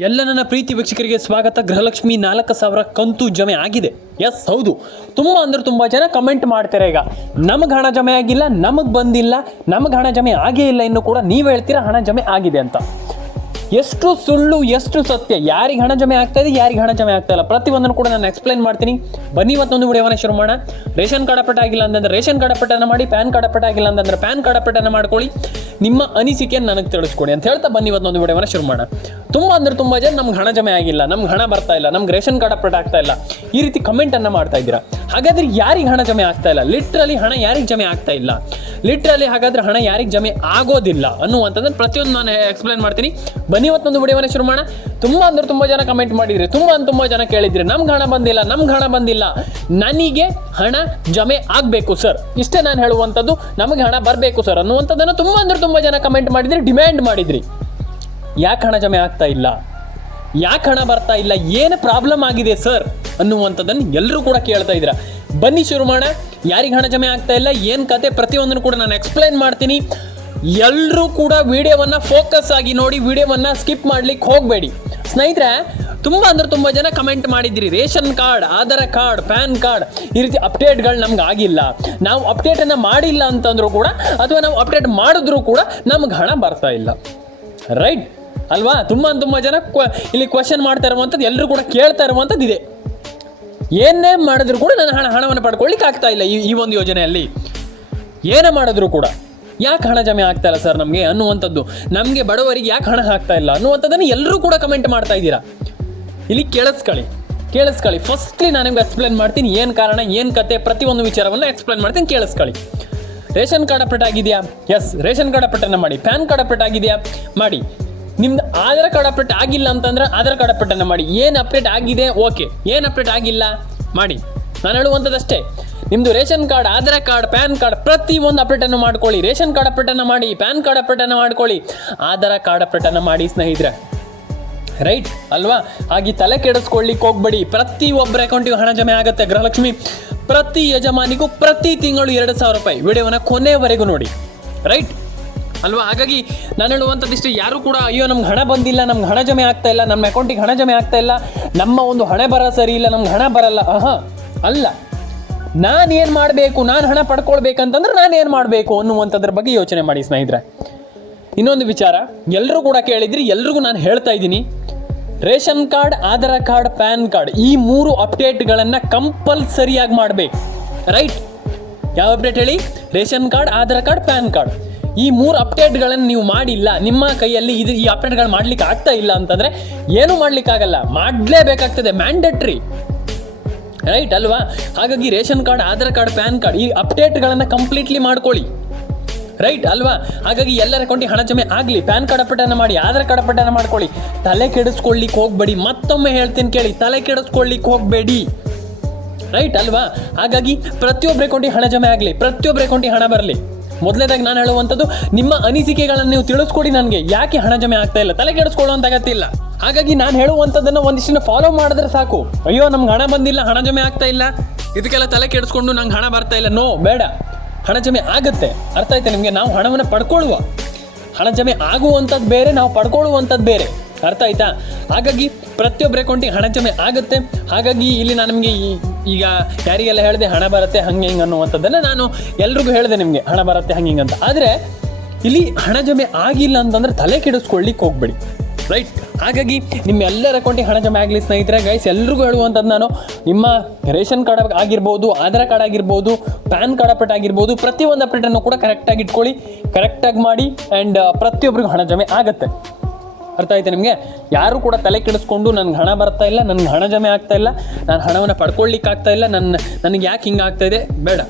ಎಲ್ಲ ನನ್ನ ಪ್ರೀತಿ ವೀಕ್ಷಕರಿಗೆ ಸ್ವಾಗತ. ಗೃಹಲಕ್ಷ್ಮಿ 4,000 ಕಂತು ಜಮೆ ಆಗಿದೆ. ಎಸ್, ಹೌದು. ತುಂಬ ಜನ ಕಮೆಂಟ್ ಮಾಡ್ತಾರೆ, ಈಗ ನಮಗೆ ಹಣ ಜಮೆ ಆಗಿಲ್ಲ, ನಮಗೆ ಬಂದಿಲ್ಲ, ನಮಗೆ ಹಣ ಜಮೆ ಆಗೇ ಇಲ್ಲ, ಇನ್ನು ಕೂಡ ನೀವು ಹೇಳ್ತೀರಾ ಹಣ ಜಮೆ ಆಗಿದೆ ಅಂತ. ಎಷ್ಟು ಸುಳ್ಳು ಎಷ್ಟು ಸತ್ಯ, ಯಾರಿಗೆ ಹಣ ಜಮೆ ಆಗ್ತಾ ಇದೆ, ಯಾರಿಗೆ ಹಣ ಜಮೆ ಆಗ್ತಾ ಇಲ್ಲ, ಪ್ರತಿಯೊಂದನ್ನು ಕೂಡ ನಾನು ಎಕ್ಸ್ಪ್ಲೈನ್ ಮಾಡ್ತೀನಿ. ಬನ್ನಿ ಇವತ್ತೊಂದು ವಿಡಿಯೋವನ್ನು ಶುರು ಮಾಡೋಣ. ರೇಷನ್ ಕಾರ್ಡ್ ಅಪ್ಡೇಟ್ ಆಗಿಲ್ಲ ಅಂತಂದ್ರೆ ರೇಷನ್ ಕಾರ್ಡ್ ಅಪ್ಡೇಟನ್ನು ಮಾಡಿ, ಪ್ಯಾನ್ ಕಾರ್ಡ್ ಅಪ್ಡೇಟ್ ಆಗಿಲ್ಲ ಅಂತಂದ್ರೆ ಪ್ಯಾನ್ ಕಾರ್ಡ್ ಅಪ್ಡೇಟನ್ನು ಮಾಡ್ಕೊಳ್ಳಿ, ನಿಮ್ಮ ಅನಿಸಿಕೆಯನ್ನು ನನಗೆ ತಿಳಿಸ್ಕೊಡಿ ಅಂತ ಹೇಳ್ತಾ ಬನ್ನಿ ಇವತ್ತೊಂದು ವಿಡಿಯೋವನ್ನು ಶುರು ಮಾಡೋಣ. ತುಂಬ ಜನ ನಮ್ಗೆ ಹಣ ಜಮೆ ಆಗಿಲ್ಲ, ನಮ್ಗೆ ಹಣ ಬರ್ತಾ ಇಲ್ಲ, ನಮ್ಗೆ ರೇಷನ್ ಕಾರ್ಡ್ ಅಪ್ಡೇಟ್ ಆಗ್ತಾ ಇಲ್ಲ, ಈ ರೀತಿ ಕಮೆಂಟನ್ನು ಮಾಡ್ತಾ ಇದ್ದೀರಾ. ಹಾಗಾದ್ರೆ ಯಾರಿಗೆ ಹಣ ಜಮೆ ಆಗ್ತಾ ಇಲ್ಲ, ಲಿಟ್ರಲಿ ಹಣ ಯಾರಿಗೆ ಜಮೆ ಆಗ್ತಾ ಇಲ್ಲ, ಲಿಟ್ರಲಿ ಹಾಗಾದ್ರೆ ಹಣ ಯಾರಿಗೆ ಜಮೆ ಆಗೋದಿಲ್ಲ ಅನ್ನುವಂಥದ್ದನ್ನು ಪ್ರತಿಯೊಂದು ನಾನು ಎಕ್ಸ್ಪ್ಲೈನ್ ಮಾಡ್ತೀನಿ. ಬನ್ನಿ ಇವತ್ತೊಂದು ವಿಡಿಯೋವನ್ನು ಶುರು ಮಾಡೋಣ. ತುಂಬ ಜನ ಕಮೆಂಟ್ ಮಾಡಿದ್ರಿ, ತುಂಬ ಜನ ಕೇಳಿದ್ರಿ, ನಮ್ಗೆ ಹಣ ಬಂದಿಲ್ಲ, ನಮ್ಗೆ ಹಣ ಬಂದಿಲ್ಲ, ನನಗೆ ಹಣ ಜಮೆ ಆಗಬೇಕು ಸರ್, ಇಷ್ಟೇ ನಾನು ಹೇಳುವಂಥದ್ದು, ನಮಗೆ ಹಣ ಬರಬೇಕು ಸರ್ ಅನ್ನುವಂಥದ್ದನ್ನು ತುಂಬ ಜನ ಕಮೆಂಟ್ ಮಾಡಿದ್ರಿ, ಡಿಮ್ಯಾಂಡ್ ಮಾಡಿದ್ರಿ. ಯಾಕೆ ಹಣ ಜಮೆ ಆಗ್ತಾ ಇಲ್ಲ, ಯಾಕೆ ಹಣ ಬರ್ತಾ ಇಲ್ಲ, ಏನು ಪ್ರಾಬ್ಲಮ್ ಆಗಿದೆ ಸರ್ ಅನ್ನುವಂಥದ್ದನ್ನು ಎಲ್ಲರೂ ಕೂಡ ಕೇಳ್ತಾ ಇದ್ದೀರಾ. ಬನ್ನಿ ಶುರು ಮಾಡೋಣ. ಯಾರಿಗೆ ಹಣ ಜಮೆ ಆಗ್ತಾ ಇಲ್ಲ, ಏನು ಕತೆ, ಪ್ರತಿಯೊಂದನ್ನು ಕೂಡ ನಾನು ಎಕ್ಸ್ಪ್ಲೈನ್ ಮಾಡ್ತೀನಿ. ಎಲ್ಲರೂ ಕೂಡ ವಿಡಿಯೋವನ್ನು ಫೋಕಸ್ ಆಗಿ ನೋಡಿ, ವಿಡಿಯೋವನ್ನು ಸ್ಕಿಪ್ ಮಾಡ್ಲಿಕ್ಕೆ ಹೋಗಬೇಡಿ ಸ್ನೇಹಿತರೆ. ತುಂಬ ಜನ ಕಮೆಂಟ್ ಮಾಡಿದ್ದೀರಿ, ration card, Aadhaar card, PAN card, ಈ ರೀತಿ ಅಪ್ಡೇಟ್ಗಳು ನಮ್ಗೆ ಆಗಿಲ್ಲ, ನಾವು ಅಪ್ಡೇಟನ್ನು ಮಾಡಿಲ್ಲ ಅಂತಂದ್ರೂ ಕೂಡ, ಅಥವಾ ನಾವು ಅಪ್ಡೇಟ್ ಮಾಡಿದ್ರೂ ಕೂಡ ನಮ್ಗೆ ಹಣ ಬರ್ತಾ ಇಲ್ಲ, ರೈಟ್ ಅಲ್ವಾ? ತುಂಬ ಜನ ಇಲ್ಲಿ ಕ್ವಶನ್ ಮಾಡ್ತಾ ಇರುವಂಥದ್ದು, ಎಲ್ಲರೂ ಕೂಡ ಕೇಳ್ತಾ ಇರುವಂಥದ್ದು ಇದೆ. ಏನೇ ಮಾಡಿದ್ರು ಕೂಡ ನಾನು ಹಣವನ್ನು ಪಡ್ಕೊಳ್ಳಿಕ್ಕೆ ಆಗ್ತಾ ಇಲ್ಲ ಈ ಒಂದು ಯೋಜನೆಯಲ್ಲಿ. ಏನೇ ಮಾಡಿದ್ರು ಕೂಡ ಯಾಕೆ ಹಣ ಜಮೆ ಆಗ್ತಾ ಇಲ್ಲ ಸರ್ ನಮಗೆ ಅನ್ನುವಂಥದ್ದು, ನಮಗೆ ಬಡವರಿಗೆ ಯಾಕೆ ಹಣ ಆಗ್ತಾ ಇಲ್ಲ ಅನ್ನುವಂಥದ್ದನ್ನು ಎಲ್ಲರೂ ಕೂಡ ಕಮೆಂಟ್ ಮಾಡ್ತಾ ಇದ್ದೀರಾ. ಇಲ್ಲಿ ಕೇಳಿಸ್ಕೊಳ್ಳಿ. ಫಸ್ಟ್ಲಿ ನಾನು ನಿಮ್ಗೆ ಎಕ್ಸ್ಪ್ಲೇನ್ ಮಾಡ್ತೀನಿ, ಏನು ಕಾರಣ, ಏನು ಕತೆ, ಪ್ರತಿಯೊಂದು ವಿಚಾರವನ್ನು ಎಕ್ಸ್ಪ್ಲೇನ್ ಮಾಡ್ತೀನಿ, ಕೇಳಿಸ್ಕೊಳ್ಳಿ. ರೇಷನ್ ಕಾರ್ಡ್ ಅಪ್ಡೇಟ್ ಆಗಿದೆಯಾ? ಎಸ್, ರೇಷನ್ ಕಾರ್ಡ್ ಅಪ್ಡೇಟನ್ನು ಮಾಡಿ. ಪ್ಯಾನ್ ಕಾರ್ಡ್ ಅಪ್ಡೇಟ್ ಆಗಿದೆಯಾ? ಮಾಡಿ. ನಿಮ್ದು ಆಧಾರ್ ಕಾರ್ಡ್ ಅಪ್ಡೇಟ್ ಆಗಿಲ್ಲ ಅಂತಂದ್ರೆ ಆಧಾರ್ ಕಾರ್ಡ್ ಅಪ್ಡೇಟನ್ನು ಮಾಡಿ. ಏನು ಅಪ್ಡೇಟ್ ಆಗಿದೆ ಓಕೆ, ಏನು ಅಪ್ಡೇಟ್ ಆಗಿಲ್ಲ ಮಾಡಿ. ನಾನು ಹೇಳುವಂಥದ್ದಷ್ಟೇ, ನಿಮ್ಮದು ration card, Aadhaar card, PAN card ಪ್ರತಿಯೊಂದು ಅಪ್ಡೇಟನ್ನು ಮಾಡ್ಕೊಳ್ಳಿ. ರೇಷನ್ ಕಾರ್ಡ್ ಅಪ್ಡೇಟನ್ನು ಮಾಡಿ, ಪ್ಯಾನ್ ಕಾರ್ಡ್ ಅಪ್ಡೇಟನ್ನು ಮಾಡ್ಕೊಳ್ಳಿ, ಆಧಾರ್ ಕಾರ್ಡ್ ಅಪ್ಡೇಟನ್ನು ಮಾಡಿ ಸ್ನೇಹಿತರೆ, ರೈಟ್ ಅಲ್ವಾ? ಹಾಗೆ ತಲೆ ಕೆಡಿಸ್ಕೊಳ್ಳಿಕ್ಕೆ ಹೋಗ್ಬೇಡಿ. ಪ್ರತಿಯೊಬ್ಬರ ಅಕೌಂಟಿಗೂ ಹಣ ಜಮೆ ಆಗುತ್ತೆ. ಗೃಹಲಕ್ಷ್ಮಿ ಪ್ರತಿ ಯಜಮಾನಿಗೂ ಪ್ರತಿ ತಿಂಗಳು 2,000 ರೂಪಾಯಿ. ವಿಡಿಯೋವನ್ನು ಕೊನೆಯವರೆಗೂ ನೋಡಿ, ರೈಟ್ ಅಲ್ವಾ? ಹಾಗಾಗಿ ನಾನು ಹೇಳುವಂಥದ್ದಿಷ್ಟು, ಯಾರು ಕೂಡ ಅಯ್ಯೋ ನಮ್ಗೆ ಹಣ ಬಂದಿಲ್ಲ, ನಮ್ಗೆ ಹಣ ಜಮೆ ಆಗ್ತಾ ಇಲ್ಲ, ನಮ್ಮ ಅಕೌಂಟಿಗೆ ಹಣ ಜಮೆ ಆಗ್ತಾ ಇಲ್ಲ, ನಮ್ಮ ಒಂದು ಹಣೆ ಬರ ಸರಿ ಇಲ್ಲ, ನಮ್ಗೆ ಹಣ ಬರಲ್ಲ, ಅಲ್ಲ. ನಾನೇನು ಮಾಡಬೇಕು, ನಾನು ಹಣ ಪಡ್ಕೊಳ್ಬೇಕಂತಂದ್ರೆ ನಾನೇನು ಮಾಡಬೇಕು ಅನ್ನುವಂಥದ್ರ ಬಗ್ಗೆ ಯೋಚನೆ ಮಾಡಿ ಸ್ನೇಹಿತರೆ. ಇನ್ನೊಂದು ವಿಚಾರ ಎಲ್ಲರೂ ಕೂಡ ಕೇಳಿದ್ರಿ, ಎಲ್ರಿಗೂ ನಾನು ಹೇಳ್ತಾ ಇದ್ದೀನಿ, ration card, Aadhaar card, PAN card ಈ 3 ಅಪ್ಡೇಟ್ಗಳನ್ನು ಕಂಪಲ್ಸರಿಯಾಗಿ ಮಾಡಬೇಕು, ರೈಟ್? ಯಾವ ಅಪ್ಡೇಟ್ ಹೇಳಿ? Ration card, Aadhaar card, PAN card ಈ 3 ಅಪ್ಡೇಟ್ಗಳನ್ನು ನೀವು ಮಾಡಿಲ್ಲ, ನಿಮ್ಮ ಕೈಯಲ್ಲಿ ಈ ಅಪ್ಡೇಟ್ಗಳು ಮಾಡ್ಲಿಕ್ಕೆ ಆಗ್ತಾ ಇಲ್ಲ ಅಂತಂದರೆ ಏನೂ ಮಾಡ್ಲಿಕ್ಕಾಗಲ್ಲ, ಮಾಡಲೇಬೇಕಾಗ್ತದೆ, ಮ್ಯಾಂಡೇಟ್ರಿ, ರೈಟ್ ಅಲ್ವಾ? ಹಾಗಾಗಿ ration card, Aadhaar card, PAN card ಈ ಅಪ್ಡೇಟ್ಗಳನ್ನು ಕಂಪ್ಲೀಟ್ಲಿ ಮಾಡ್ಕೊಳ್ಳಿ, ರೈಟ್ ಅಲ್ವಾ? ಹಾಗಾಗಿ ಎಲ್ಲರ ಅಕೌಂಟಿಗೆ ಹಣ ಜಮೆ ಆಗಲಿ. ಪ್ಯಾನ್ ಕಾರ್ಡ್ ಅಪ್ಡೇಟನ್ನು ಮಾಡಿ, ಆಧಾರ್ ಕಾರ್ಡ್ ಅಪ್ಡೇಟನ್ನು ಮಾಡ್ಕೊಳ್ಳಿ. ತಲೆ ಕೆಡಿಸ್ಕೊಳ್ಳಿಕ್ಕೆ ಹೋಗಬೇಡಿ, ಮತ್ತೊಮ್ಮೆ ಹೇಳ್ತೀನಿ ಕೇಳಿ, ತಲೆ ಕೆಡಿಸ್ಕೊಳ್ಳಿಕ್ಕೆ ಹೋಗಬೇಡಿ, ರೈಟ್ ಅಲ್ವಾ? ಹಾಗಾಗಿ ಪ್ರತಿಯೊಬ್ಬರ ಅಕೌಂಟಿಗೆ ಹಣ ಜಮೆ ಆಗಲಿ, ಪ್ರತಿಯೊಬ್ಬರ ಅಕೌಂಟಿಗೆ ಹಣ ಬರಲಿ. ಮೊದಲನೇದಾಗಿ ನಾನು ಹೇಳುವಂಥದ್ದು, ನಿಮ್ಮ ಅನಿಸಿಕೆಗಳನ್ನು ನೀವು ತಿಳಿಸ್ಕೊಡಿ ನನಗೆ, ಯಾಕೆ ಹಣ ಜಮೆ ಆಗ್ತಾ ಇಲ್ಲ, ತಲೆ ಕೆಡಿಸ್ಕೊಳ್ಳುವಂಥ ಅಗತ್ಯ ಇಲ್ಲ. ಹಾಗಾಗಿ ನಾನು ಹೇಳುವಂಥದ್ದನ್ನು ಒಂದಿಷ್ಟನ್ನು ಫಾಲೋ ಮಾಡಿದ್ರೆ ಸಾಕು. ಅಯ್ಯೋ ನಮ್ಗೆ ಹಣ ಬಂದಿಲ್ಲ, ಹಣ ಜಮೆ ಆಗ್ತಾ ಇಲ್ಲ, ಇದಕ್ಕೆಲ್ಲ ತಲೆ ಕೆಡಿಸ್ಕೊಂಡು ನಂಗೆ ಹಣ ಬರ್ತಾ ಇಲ್ಲ, ನೋ, ಬೇಡ. ಹಣ ಜಮೆ ಆಗುತ್ತೆ, ಅರ್ಥ ಆಯ್ತಾ ನಿಮಗೆ? ನಾವು ಹಣವನ್ನು ಪಡ್ಕೊಳ್ಳುವ, ಹಣ ಜಮೆ ಆಗುವಂಥದ್ದು ಬೇರೆ, ನಾವು ಪಡ್ಕೊಳ್ಳುವಂಥದ್ದು ಬೇರೆ, ಅರ್ಥ ಆಯ್ತಾ? ಹಾಗಾಗಿ ಪ್ರತಿಯೊಬ್ಬರ ಅಕೌಂಟಿಗೆ ಹಣ ಜಮೆ ಆಗುತ್ತೆ. ಹಾಗಾಗಿ ಇಲ್ಲಿ ನಾನು ನಿಮಗೆ ಈಗ ಯಾರಿಗೆಲ್ಲ ಹೇಳಿದೆ ಹಣ ಬರುತ್ತೆ ಹಂಗೆ ಹಿಂಗೆ ಅನ್ನುವಂಥದ್ದನ್ನು ನಾನು ಎಲ್ರಿಗೂ ಹೇಳಿದೆ, ನಿಮಗೆ ಹಣ ಬರುತ್ತೆ ಹಂಗೆ ಹಿಂಗೆ ಅಂತ. ಆದರೆ ಇಲ್ಲಿ ಹಣ ಜಮೆ ಆಗಿಲ್ಲ ಅಂತಂದರೆ ತಲೆ ಕೆಡಿಸ್ಕೊಳ್ಳಿಕ್ಕೆ ಹೋಗ್ಬೇಡಿ, ರೈಟ್? ಹಾಗಾಗಿ ನಿಮ್ಮೆಲ್ಲರ ಅಕೌಂಟಿಗೆ ಹಣ ಜಮೆ ಆಗಲಿ ಸ್ನೇಹಿತರೆ. ಗೈಸ್, ಎಲ್ರಿಗೂ ಹೇಳುವಂಥದ್ದು ನಾನು, ನಿಮ್ಮ ರೇಷನ್ ಕಾರ್ಡ್ ಆಗಿರ್ಬೋದು, ಆಧಾರ್ ಕಾರ್ಡ್ ಆಗಿರ್ಬೋದು, ಪ್ಯಾನ್ ಕಾರ್ಡ್ ಅಪ್ಡೇಟ್ ಆಗಿರ್ಬೋದು, ಪ್ರತಿಯೊಂದು ಅಪ್ಡೇಟನ್ನು ಕೂಡ ಕರೆಕ್ಟಾಗಿ ಇಟ್ಕೊಳ್ಳಿ, ಕರೆಕ್ಟಾಗಿ ಮಾಡಿ, ಆ್ಯಂಡ್ ಪ್ರತಿಯೊಬ್ಬರಿಗೂ ಹಣ ಜಮೆ ಆಗುತ್ತೆ, ಅರ್ಥ ಆಯ್ತಾ ನಿಮಗೆ? ಯಾರು ಕೂಡ ತಲೆ ಕೆಡಿಸ್ಕೊಂಡು ನನಗೆ ಹಣ ಬರ್ತಾ ಇಲ್ಲ, ನನಗೆ ಹಣ ಜಮೆ ಆಗ್ತಾ ಇಲ್ಲ, ನಾನು ಹಣವನ್ನು ಪಡ್ಕೊಳ್ಳಿಕ್ಕೆ ಆಗ್ತಾ ಇಲ್ಲ, ನನಗೆ ಯಾಕೆ ಹಿಂಗೆ ಆಗ್ತಾ ಇದೆ, ಬೇಡ,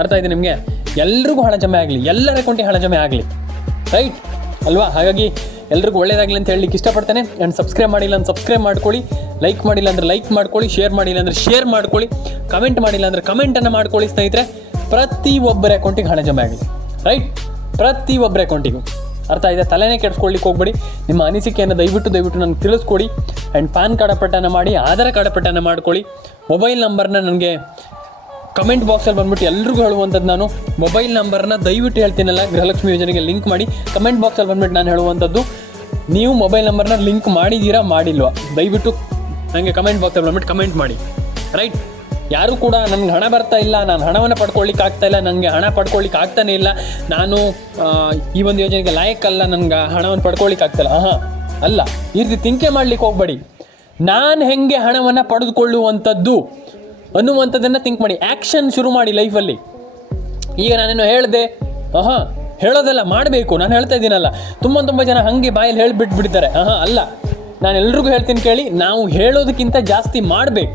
ಅರ್ಥ ಆಯ್ತು ನಿಮಗೆ? ಎಲ್ರಿಗೂ ಹಣ ಜಮೆ ಆಗಲಿ, ಎಲ್ಲರ ಅಕೌಂಟಿಗೆ ಹಣ ಜಮೆ ಆಗಲಿ, ರೈಟ್ ಅಲ್ವಾ? ಹಾಗಾಗಿ ಎಲ್ರಿಗೂ ಒಳ್ಳೇದಾಗಲಿ ಅಂತ ಹೇಳಲಿಕ್ಕೆ ಇಷ್ಟಪಡ್ತೇನೆ. ಆ್ಯಂಡ್ ಸಬ್ಸ್ಕ್ರೈಬ್ ಮಾಡಿಲ್ಲ ಅಂದ್ರೆ ಸಬ್ಸ್ಕ್ರೈಬ್ ಮಾಡ್ಕೊಳ್ಳಿ, ಲೈಕ್ ಮಾಡಿಲ್ಲ ಅಂದರೆ ಲೈಕ್ ಮಾಡ್ಕೊಳ್ಳಿ, ಶೇರ್ ಮಾಡಿಲ್ಲ ಅಂದರೆ ಶೇರ್ ಮಾಡ್ಕೊಳ್ಳಿ, ಕಮೆಂಟ್ ಮಾಡಿಲ್ಲ ಅಂದರೆ ಕಮೆಂಟನ್ನು ಮಾಡ್ಕೊಳ್ಳಿ ಸ್ನೇಹಿತರೆ. ಪ್ರತಿಯೊಬ್ಬರ ಅಕೌಂಟಿಗೆ ಹಣ ಜಮೆ ಆಗಲಿ, ರೈಟ್? ಪ್ರತಿಯೊಬ್ಬರ ಅಕೌಂಟಿಗೂ, ಅರ್ಥ ಆಯಿತಾ? ತಲೆನೇ ಕೆಡಿಸ್ಕೊಳ್ಳಿಕ್ಕೆ ಹೋಗ್ಬೇಡಿ. ನಿಮ್ಮ ಅನಿಸಿಕೆಯನ್ನು ದಯವಿಟ್ಟು ನನಗೆ ತಿಳಿಸ್ಕೊಡಿ. ಆ್ಯಂಡ್ ಪ್ಯಾನ್ ಕಾರ್ಡ್ ಅಪ್ಡೇಟನ್ನು ಮಾಡಿ, ಆಧಾರ್ ಕಾರ್ಡ್ ಅಪ್ಡೇಟನ್ನು ಮಾಡ್ಕೊಳ್ಳಿ. ಮೊಬೈಲ್ ನಂಬರ್ನ ನನಗೆ ಕಮೆಂಟ್ ಬಾಕ್ಸಲ್ಲಿ ಬಂದ್ಬಿಟ್ಟು ಎಲ್ರಿಗೂ ಹೇಳುವಂಥದ್ದು, ನಾನು ಮೊಬೈಲ್ ನಂಬರ್ನ ದಯವಿಟ್ಟು ಹೇಳ್ತೀನಲ್ಲ, ಗೃಹಲಕ್ಷ್ಮಿ ಯೋಜನೆಗೆ ಲಿಂಕ್ ಮಾಡಿ ಕಮೆಂಟ್ ಬಾಕ್ಸಲ್ಲಿ ಬಂದ್ಬಿಟ್ಟು ನಾನು ಹೇಳುವಂಥದ್ದು, ನೀವು ಮೊಬೈಲ್ ನಂಬರ್ನ ಲಿಂಕ್ ಮಾಡಿದ್ದೀರಾ ಮಾಡಿಲ್ವಾ ದಯವಿಟ್ಟು ನನಗೆ ಕಮೆಂಟ್ ಬಾಕ್ಸಲ್ಲಿ ಬಂದ್ಬಿಟ್ಟು ಕಮೆಂಟ್ ಮಾಡಿ. ರೈಟ್, ಯಾರೂ ಕೂಡ ನನಗೆ ಹಣ ಬರ್ತಾ ಇಲ್ಲ, ನಾನು ಹಣವನ್ನು ಪಡ್ಕೊಳ್ಳಿಕ್ಕೆ ಆಗ್ತಾ ಇಲ್ಲ, ನನಗೆ ಹಣ ಪಡ್ಕೊಳ್ಳಿಕ್ಕೆ ಆಗ್ತಾನೇ ಇಲ್ಲ, ನಾನು ಈ ಒಂದು ಯೋಜನೆಗೆ ಲಾಯಕ್ಕಲ್ಲ, ನನಗೆ ಹಣವನ್ನು ಪಡ್ಕೊಳ್ಳಿಕ್ಕೆ ಆಗ್ತಾಯಿಲ್ಲ. ಅಲ್ಲ, ಈ ರೀತಿ ತಿಂಕೆ ಮಾಡಲಿಕ್ಕೆ ಹೋಗಬೇಡಿ. ನಾನು ಹೆಂಗೆ ಹಣವನ್ನು ಪಡೆದುಕೊಳ್ಳುವಂಥದ್ದು ಅನ್ನುವಂಥದ್ದನ್ನು ಥಿಂಕ್ ಮಾಡಿ, ಆ್ಯಕ್ಷನ್ ಶುರು ಮಾಡಿ ಲೈಫಲ್ಲಿ. ಈಗ ನಾನೇನು ಹೇಳಿದೆ, ಹೇಳೋದೆಲ್ಲ ಮಾಡಬೇಕು. ನಾನು ಹೇಳ್ತಾ ಇದ್ದೀನಲ್ಲ, ತುಂಬ ಜನ ಹಾಗೆ ಬಾಯಲ್ಲಿ ಹೇಳಿಬಿಟ್ಬಿಡ್ತಾರೆ. ಅಲ್ಲ, ನಾನು ಎಲ್ರಿಗೂ ಹೇಳ್ತೀನಿ ಕೇಳಿ, ನಾವು ಹೇಳೋದಕ್ಕಿಂತ ಜಾಸ್ತಿ ಮಾಡಬೇಕು.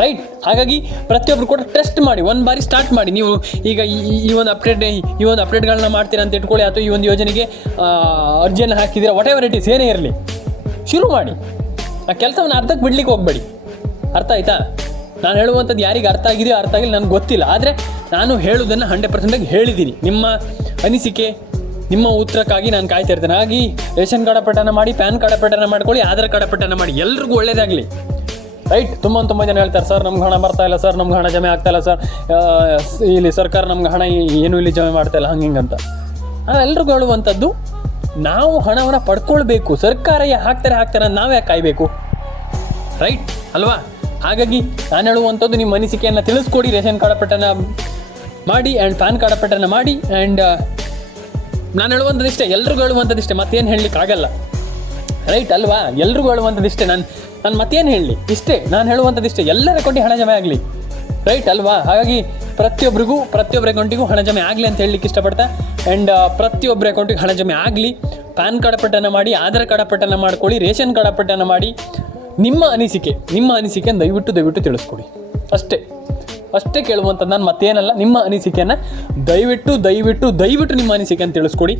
ರೈಟ್, ಹಾಗಾಗಿ ಪ್ರತಿಯೊಬ್ಬರು ಕೂಡ ಟೆಸ್ಟ್ ಮಾಡಿ, ಒಂದು ಬಾರಿ ಸ್ಟಾರ್ಟ್ ಮಾಡಿ. ನೀವು ಈಗ ಈ ಒಂದು ಅಪ್ಡೇಟ್ಗಳನ್ನ ಮಾಡ್ತೀರಾ ಅಂತ ಇಟ್ಕೊಳ್ಳಿ, ಅಥವಾ ಈ ಒಂದು ಯೋಜನೆಗೆ ಅರ್ಜಿಯನ್ನು ಹಾಕಿದ್ದೀರಾ, ವಾಟ್ ಎವರ್ ಇಟ್ ಈಸ್, ಏನೇ ಇರಲಿ, ಶುರು ಮಾಡಿ. ಆ ಕೆಲಸವನ್ನು ಅರ್ಧಕ್ಕೆ ಬಿಡ್ಲಿಕ್ಕೆ ಹೋಗಬೇಡಿ. ಅರ್ಥ ಆಯ್ತಾ? ನಾನು ಹೇಳುವಂಥದ್ದು ಯಾರಿಗೆ ಅರ್ಥ ಆಗಿದೆಯೋ ಅರ್ಥ ಆಗಿಲ್ಲ ನನಗೆ ಗೊತ್ತಿಲ್ಲ, ಆದರೆ ನಾನು ಹೇಳೋದನ್ನು 100% ಹೇಳಿದ್ದೀನಿ. ನಿಮ್ಮ ಅನಿಸಿಕೆ, ನಿಮ್ಮ ಉತ್ತರಕ್ಕಾಗಿ ನಾನು ಕಾಯ್ತಾ ಇರ್ತೇನೆ. ಹಾಗಾಗಿ ರೇಷನ್ ಕಾರ್ಡ್ ಅಪ್ಡೇಟನ್ನು ಮಾಡಿ, ಪ್ಯಾನ್ ಕಾರ್ಡ್ ಅಪ್ಡೇಟನ್ನು ಮಾಡ್ಕೊಳ್ಳಿ, ಆಧಾರ್ ಕಾರ್ಡ್ ಅಪ್ಡೇಟನ್ನು ಮಾಡಿ, ಎಲ್ರಿಗೂ ಒಳ್ಳೇದಾಗಲಿ. ರೈಟ್, ತುಂಬ ಜನ ಹೇಳ್ತಾರೆ, ಸರ್ ನಮ್ಗೆ ಹಣ ಬರ್ತಾ ಇಲ್ಲ, ಸರ್ ನಮ್ಗೆ ಹಣ ಜಮೆ ಆಗ್ತಾಯಿಲ್ಲ, ಸರ್ ಇಲ್ಲಿ ಸರ್ಕಾರ ನಮ್ಗೆ ಹಣ ಏನು ಇಲ್ಲಿ ಜಮೆ ಮಾಡ್ತಾಯಿಲ್ಲ, ಹಿಂಗಂತ. ಎಲ್ರಿಗೂ ಹೇಳುವಂಥದ್ದು, ನಾವು ಹಣವನ್ನು ಪಡ್ಕೊಳ್ಬೇಕು. ಸರ್ಕಾರ ಹಾಕ್ತಾರೆ ಅಂತ ನಾವು ಯಾಕೆ ಕಾಯಬೇಕು? ರೈಟ್ ಅಲ್ವಾ? ಹಾಗಾಗಿ ನಾನು ಹೇಳುವಂಥದ್ದು, ನಿಮ್ಮ ಅನಿಸಿಕೆಯನ್ನು ತಿಳಿಸ್ಕೊಡಿ. ರೇಷನ್ ಕಾರ್ಡ್ ಅಪ್ಡೇಟನ್ನು ಮಾಡಿ ಆ್ಯಂಡ್ ಪ್ಯಾನ್ ಕಾರ್ಡ್ ಅಪ್ಡೇಟನ್ನು ಮಾಡಿ. ಆ್ಯಂಡ್ ನಾನು ಹೇಳುವಂಥದ್ದಿಷ್ಟೇ, ಎಲ್ರಿಗೂ ಹೇಳುವಂಥದ್ದಿಷ್ಟೇ, ಮತ್ತೇನು ಹೇಳಲಿಕ್ಕಾಗಲ್ಲ. ರೈಟ್ ಅಲ್ವಾ? ಎಲ್ರಿಗೂ ಹೇಳುವಂಥದ್ದಿಷ್ಟೇ. ನಾನು ಮತ್ತೇನು ಹೇಳಲಿ, ಇಷ್ಟೇ ನಾನು ಹೇಳುವಂಥದ್ದಿಷ್ಟೇ, ಎಲ್ಲರ ಅಕೌಂಟಿಗೆ ಹಣ ಜಮೆ ಆಗಲಿ. ರೈಟ್ ಅಲ್ವಾ? ಹಾಗಾಗಿ ಪ್ರತಿಯೊಬ್ಬರ ಅಕೌಂಟಿಗೂ ಹಣ ಜಮೆ ಆಗಲಿ ಅಂತ ಹೇಳಲಿಕ್ಕೆ ಇಷ್ಟಪಡ್ತಾ. ಆ್ಯಂಡ್ ಪ್ರತಿಯೊಬ್ಬರ ಅಕೌಂಟಿಗೆ ಹಣ ಜಮೆ ಆಗಲಿ. ಪ್ಯಾನ್ ಕಾರ್ಡ್ ಅಪ್ಡೇಟನ್ನು ಮಾಡಿ, ಆಧಾರ್ ಕಾರ್ಡ್ ಅಪ್ಡೇಟನ್ನು ಮಾಡ್ಕೊಳ್ಳಿ, ರೇಷನ್ ಕಾರ್ಡ್ ಅಪ್ಡೇಟನ್ನು ಮಾಡಿ. ನಿಮ್ಮ ಅನಿಸಿಕೆಯನ್ನು ದಯವಿಟ್ಟು ತಿಳಿಸ್ಕೊಡಿ. ಅಷ್ಟೇ ಕೇಳುವಂಥದ್ದು. ನಾನು ಮತ್ತೇನಲ್ಲ, ನಿಮ್ಮ ಅನಿಸಿಕೆಯನ್ನು ದಯವಿಟ್ಟು ನಿಮ್ಮ ಅನಿಸಿಕೆಯನ್ನು ತಿಳಿಸ್ಕೊಡಿ.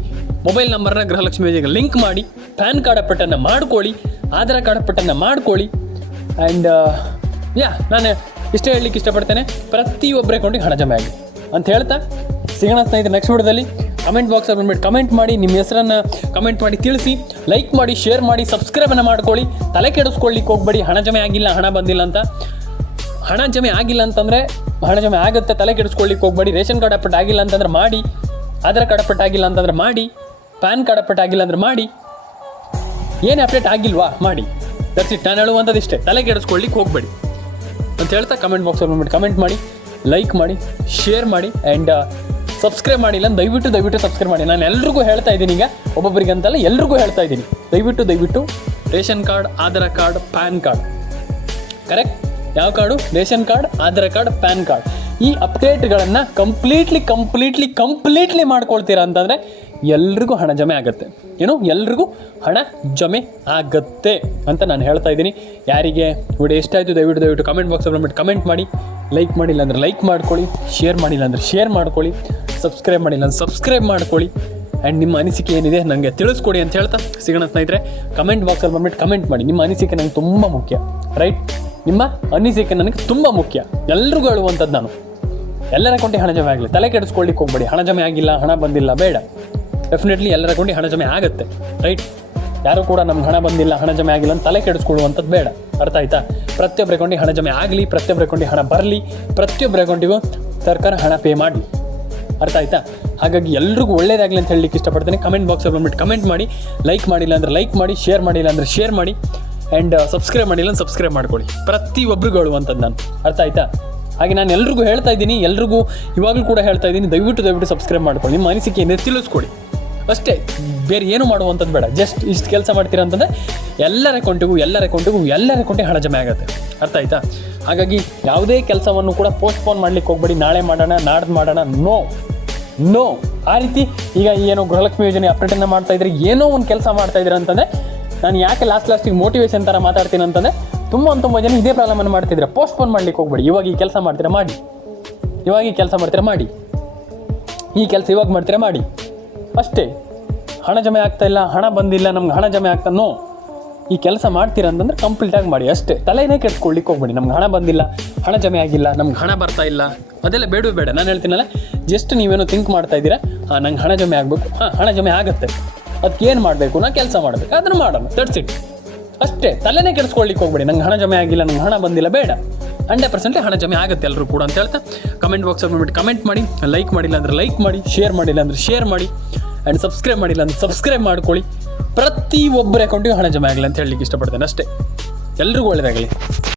ಮೊಬೈಲ್ ನಂಬರ್ನ ಗೃಹಲಕ್ಷ್ಮಿ ಯೋಜನೆಗೆ ಲಿಂಕ್ ಮಾಡಿ, ಪ್ಯಾನ್ ಕಾರ್ಡ್ ಅಪ್ಡೇಟನ್ನು ಮಾಡ್ಕೊಳ್ಳಿ, ಆಧಾರ್ ಕಾರ್ಡ್ ಅಪ್ಡೇಟನ್ನು ಮಾಡ್ಕೊಳ್ಳಿ. ಆ್ಯಂಡ್ ನಾನು ಇಷ್ಟೇ ಹೇಳಲಿಕ್ಕೆ ಇಷ್ಟಪಡ್ತೇನೆ, ಪ್ರತಿಯೊಬ್ಬರ ಅಕೌಂಟಿಗೆ ಹಣ ಜಮೆ ಆಗಲಿ ಅಂತ ಹೇಳ್ತಾ ಸಿಗೋಣ ಸ್ನೇಹಿತರೆ ನೆಕ್ಸ್ಟ್ ವಿಡಿಯೋದಲ್ಲಿ. ಕಮೆಂಟ್ ಬಾಕ್ಸಲ್ಲಿ ಬಂದ್ಬಿಟ್ಟು ಕಮೆಂಟ್ ಮಾಡಿ, ನಿಮ್ಮ ಹೆಸರನ್ನು ಕಮೆಂಟ್ ಮಾಡಿ ತಿಳಿಸಿ, ಲೈಕ್ ಮಾಡಿ, ಶೇರ್ ಮಾಡಿ, ಸಬ್ಸ್ಕ್ರೈಬನ್ನು ಮಾಡ್ಕೊಳ್ಳಿ. ತಲೆ ಕೆಡಿಸ್ಕೊಳ್ಳಿಕ್ಕೆ ಹೋಗಬೇಡಿ. ಹಣ ಜಮೆ ಆಗಿಲ್ಲ, ಹಣ ಬಂದಿಲ್ಲ ಅಂತ. ಹಣ ಜಮೆ ಆಗಿಲ್ಲ ಅಂತಂದರೆ ಹಣ ಜಮೆ ಆಗುತ್ತೆ, ತಲೆ ಕೆಡಿಸ್ಕೊಳ್ಳಿಕ್ಕೆ ಹೋಗಬೇಡಿ. ರೇಷನ್ ಕಾರ್ಡ್ ಅಪ್ಡೇಟ್ ಆಗಿಲ್ಲ ಅಂತಂದ್ರೆ ಮಾಡಿ, ಆಧಾರ್ ಕಾರ್ಡ್ ಅಪ್ಡೇಟ್ ಆಗಿಲ್ಲ ಅಂತಂದ್ರೆ ಮಾಡಿ, ಪ್ಯಾನ್ ಕಾರ್ಡ್ ಅಪ್ಡೇಟ್ ಆಗಿಲ್ಲ ಅಂದರೆ ಮಾಡಿ, ಏನು ಅಪ್ಡೇಟ್ ಆಗಿಲ್ವಾ ಮಾಡಿ. That's it. ನಾನು ಹೇಳುವಂಥದ್ದು ಇಷ್ಟೇ, ತಲೆ ಕೆಡಿಸ್ಕೊಳ್ಳಿಕ್ಕೆ ಹೋಗಬೇಡಿ ಅಂತ ಹೇಳ್ತಾ ಕಮೆಂಟ್ ಬಾಕ್ಸಲ್ಲಿ ಬಂದ್ಬಿಟ್ಟು ಕಮೆಂಟ್ ಮಾಡಿ, ಲೈಕ್ ಮಾಡಿ, ಶೇರ್ ಮಾಡಿ. ಆ್ಯಂಡ್ ಸಬ್ಸ್ಕ್ರೈಬ್ ಮಾಡಿಲ್ಲ ದಯವಿಟ್ಟು ಸಬ್ಸ್ಕ್ರೈಬ್ ಮಾಡಿ. ನಾನು ಎಲ್ರಿಗೂ ಹೇಳ್ತಾ ಇದ್ದೀನಿ, ಈಗ ಒಬ್ಬೊಬ್ಬರಿಗೆ ಅಂತಲ್ಲ, ಎಲ್ರಿಗೂ ಹೇಳ್ತಾ ಇದ್ದೀನಿ, ದಯವಿಟ್ಟು ration card, Aadhaar card, PAN card, correct ಯಾವ card? Ration card, Aadhaar card, PAN card. ಈ ಅಪ್ಡೇಟ್ಗಳನ್ನು ಕಂಪ್ಲೀಟ್ಲಿ ಮಾಡ್ಕೊಳ್ತೀರಾ ಅಂತಂದರೆ ಎಲ್ರಿಗೂ ಹಣ ಜಮೆ ಆಗುತ್ತೆ. ಎಲ್ರಿಗೂ ಹಣ ಜಮೆ ಆಗುತ್ತೆ ಅಂತ ನಾನು ಹೇಳ್ತಾ ಇದ್ದೀನಿ. ಯಾರಿಗೆ ವಿಡಿಯೋ ಇಷ್ಟ ಆಯಿತು ದಯವಿಟ್ಟು ಕಮೆಂಟ್ ಬಾಕ್ಸಲ್ಲಿ ಬಂದ್ಬಿಟ್ಟು ಕಮೆಂಟ್ ಮಾಡಿ. ಲೈಕ್ ಮಾಡಿಲ್ಲ ಅಂದರೆ ಲೈಕ್ ಮಾಡ್ಕೊಳ್ಳಿ, ಶೇರ್ ಮಾಡಿಲ್ಲ ಅಂದರೆ ಶೇರ್ ಮಾಡ್ಕೊಳ್ಳಿ, ಸಬ್ಸ್ಕ್ರೈಬ್ ಮಾಡಿಲ್ಲ ಅಂದರೆ ಸಬ್ಸ್ಕ್ರೈಬ್ ಮಾಡ್ಕೊಳ್ಳಿ. ಆ್ಯಂಡ್ ನಿಮ್ಮ ಅನಿಸಿಕೆ ಏನಿದೆ ನನಗೆ ತಿಳಿಸ್ಕೊಡಿ ಅಂತ ಹೇಳ್ತಾ ಸಿಗೋಣ ಸ್ನೇಹಿತರೆ. ಕಮೆಂಟ್ ಬಾಕ್ಸಲ್ಲಿ ಬಂದ್ಬಿಟ್ಟು ಕಮೆಂಟ್ ಮಾಡಿ. ನಿಮ್ಮ ಅನಿಸಿಕೆ ನನಗೆ ತುಂಬ ಮುಖ್ಯ. ರೈಟ್, ನಿಮ್ಮ ಅನಿಸಿಕೆ ನನಗೆ ತುಂಬ ಮುಖ್ಯ. ಎಲ್ರಿಗೂ ಹೇಳುವಂಥದ್ದು ನಾನು, ಎಲ್ಲರ ಅಕೌಂಟಿಗೆ ಹಣ ಜಮೆ ಆಗಲಿ, ತಲೆ ಕೆಡಿಸ್ಕೊಳ್ಳಿಕ್ಕೆ ಹೋಗಬೇಡಿ. ಹಣ ಜಮೆ ಆಗಿಲ್ಲ, ಹಣ ಬಂದಿಲ್ಲ, ಬೇಡ. ಡೆಫಿನೆಟ್ಲಿ ಎಲ್ಲರ ಅಕೌಂಟಿಗೆ ಹಣ ಜಮೆ ಆಗುತ್ತೆ. ರೈಟ್, ಯಾರು ಕೂಡ ನಮ್ಗೆ ಹಣ ಬಂದಿಲ್ಲ, ಹಣ ಜಮೆ ಆಗಿಲ್ಲ ಅಂತ ತಲೆ ಕೆಡಿಸ್ಕೊಳ್ಳುವಂಥದ್ದು ಬೇಡ. ಅರ್ಥ ಆಯ್ತಾ? ಪ್ರತಿಯೊಬ್ಬರ ಅಕೌಂಟಿಗೆ ಹಣ ಜಮೆ ಆಗಲಿ, ಪ್ರತಿಯೊಬ್ಬರ ಅಕೌಂಟಿಗೆ ಹಣ ಬರಲಿ, ಪ್ರತಿಯೊಬ್ಬರ ಅಕೌಂಟಿಗೂ ಸರ್ಕಾರ ಹಣ ಪೇ ಮಾಡಲಿ. ಅರ್ಥ ಆಯ್ತಾ? ಹಾಗಾಗಿ ಎಲ್ರಿಗೂ ಒಳ್ಳೇದಾಗಲಿ ಅಂತ ಹೇಳಲಿಕ್ಕೆ ಇಷ್ಟಪಡ್ತೇನೆ. ಕಮೆಂಟ್ ಬಾಕ್ಸಲ್ಲಿ ಬಂದ್ಬಿಟ್ಟು ಕಮೆಂಟ್ ಮಾಡಿ. ಲೈಕ್ ಮಾಡಿಲ್ಲ ಅಂದರೆ ಲೈಕ್ ಮಾಡಿ, ಶೇರ್ ಮಾಡಿಲ್ಲ ಅಂದರೆ ಶೇರ್ ಮಾಡಿ. ಆ್ಯಂಡ್ ಸಬ್ಸ್ಕ್ರೈಬ್ ಮಾಡಿಲ್ಲ ಅಂದರೆ ಸಬ್ಸ್ಕ್ರೈಬ್ ಮಾಡ್ಕೊಳ್ಳಿ. ಪ್ರತಿಯೊಬ್ಬರಿಗೂ ಹೇಳುವಂಥದ್ದು ನಾನು. ಅರ್ಥ ಆಯ್ತಾ? ಹಾಗೆ ನಾನು ಎಲ್ರಿಗೂ ಹೇಳ್ತಾ ಇದ್ದೀನಿ, ಎಲ್ರಿಗೂ ಇವಾಗಲೂ ಕೂಡ ಹೇಳ್ತಾ ಇದ್ದೀನಿ, ದಯವಿಟ್ಟು ಸಬ್ಸ್ಕ್ರೈಬ್ ಮಾಡ್ಕೊಳ್ಳಿ. ನಿಮ್ಮ ಅನಿಸಿಕೆಯನ್ನು ತಿಳಿಸ್ಕೊಡಿ ಅಷ್ಟೇ, ಬೇರೆ ಏನು ಮಾಡುವಂಥದ್ದು ಬೇಡ. ಜಸ್ಟ್ ಇಷ್ಟು ಕೆಲಸ ಮಾಡ್ತೀರಾ ಅಂತಂದರೆ ಎಲ್ಲರ ಅಕೌಂಟಿಗೂ ಹಣ ಜಮೆ ಆಗುತ್ತೆ. ಅರ್ಥ ಆಯ್ತಾ? ಹಾಗಾಗಿ ಯಾವುದೇ ಕೆಲಸವನ್ನು ಕೂಡ ಪೋಸ್ಟ್ಪೋನ್ ಮಾಡ್ಲಿಕ್ಕೆ ಹೋಗ್ಬೇಡಿ. ನಾಳೆ ಮಾಡೋಣ, ನಾಡ್ದು ಮಾಡೋಣ, ನೋ ಆ ರೀತಿ. ಈಗ ಏನೋ ಗೃಹಲಕ್ಷ್ಮಿ ಯೋಜನೆ ಅಪ್ಡೇಟನ್ನು ಮಾಡ್ತಾ ಇದ್ರೆ, ಏನೋ ಒಂದು ಕೆಲಸ ಮಾಡ್ತಾ ಇದ್ದೀರಾ ಅಂತಂದರೆ, ನಾನು ಯಾಕೆ ಲಾಸ್ಟಿಗೆ ಮೋಟಿವೇಶನ್ ಥರ ಮಾತಾಡ್ತೀನಿ ಅಂತಂದರೆ, ತುಂಬ ಜನ ಇದೇ ಪ್ರಾಬ್ಲಮನ್ನು ಮಾಡ್ತಿದ್ರೆ. ಪೋಸ್ಟ್ಪೋನ್ ಮಾಡ್ಲಿಕ್ಕೆ ಹೋಗ್ಬೇಡಿ. ಇವಾಗ ಈ ಕೆಲಸ ಮಾಡ್ತೀರಾ ಮಾಡಿ, ಈ ಕೆಲಸ ಇವಾಗ ಮಾಡ್ತೀರಾ ಮಾಡಿ ಅಷ್ಟೇ. ಹಣ ಜಮೆ ಆಗ್ತಾ ಇಲ್ಲ, ಹಣ ಬಂದಿಲ್ಲ, ನಮ್ಗೆ ಹಣ ಜಮೆ ಆಗ್ತಾ, ಈ ಕೆಲಸ ಮಾಡ್ತೀರಾ ಅಂತಂದ್ರೆ ಕಂಪ್ಲೀಟಾಗಿ ಮಾಡಿ ಅಷ್ಟೇ. ತಲೆನೇ ಕೆಡ್ಸ್ಕೊಳ್ಳಿಕ್ಕೆ ಹೋಗ್ಬೇಡಿ. ನಮ್ಗೆ ಹಣ ಬಂದಿಲ್ಲ, ಹಣ ಜಮೆ ಆಗಿಲ್ಲ, ನಮ್ಗೆ ಹಣ ಬರ್ತಾ ಇಲ್ಲ, ಅದೆಲ್ಲ ಬೇಡ. ನಾನು ಹೇಳ್ತೀನಲ್ಲ, ಜಸ್ಟ್ ನೀವೇನೋ ಥಿಂಕ್ ಮಾಡ್ತಾ ಇದ್ದೀರಾ, ನಂಗೆ ಹಣ ಜಮೆ ಆಗಬೇಕು, ಹಣ ಜಮೆ ಆಗುತ್ತೆ, ಅದಕ್ಕೆ ಏನು ಮಾಡಬೇಕು, ನಾ ಕೆಲಸ ಮಾಡಬೇಕು, ಅದನ್ನು ಮಾಡೋಣ. ದಟ್ಸ್ ಇಟ್ ಅಷ್ಟೇ. ತಲೆನೇ ಕೆಡಿಸ್ಕೊಳ್ಳಿಕ್ಕೆ ಹೋಗ್ಬೇಡಿ. ನಂಗೆ ಹಣ ಜಮೆ ಆಗಿಲ್ಲ, ನಂಗೆ ಹಣ ಬಂದಿಲ್ಲ, ಬೇಡ. 100% ಹಣ ಜಮೆ ಆಗುತ್ತೆ ಎಲ್ಲರೂ ಕೂಡ ಅಂತ ಹೇಳ್ತಾ ಕಮೆಂಟ್ ಬಾಕ್ಸಲ್ಲಿ ಬಂದ್ಬಿಟ್ಟು ಕಮೆಂಟ್ ಮಾಡಿ. ಲೈಕ್ ಮಾಡಿಲ್ಲ ಅಂದರೆ ಲೈಕ್ ಮಾಡಿ, ಶೇರ್ ಮಾಡಿಲ್ಲ ಅಂದರೆ ಶೇರ್ ಮಾಡಿ. ಆ್ಯಂಡ್ ಸಬ್ಸ್ಕ್ರೈಬ್ ಮಾಡಿಲ್ಲ ಅಂತ ಸಬ್ಸ್ಕ್ರೈಬ್ ಮಾಡ್ಕೊಳ್ಳಿ. ಪ್ರತಿ ಒಬ್ಬರ ಅಕೌಂಟಿಗೆ ಹಣ ಜಮೆ ಆಗಲಿ ಅಂತ ಹೇಳಲಿಕ್ಕೆ ಇಷ್ಟಪಡ್ತೇನೆ ಅಷ್ಟೇ. ಎಲ್ರಿಗೂ ಒಳ್ಳೆಯದಾಗಲಿ.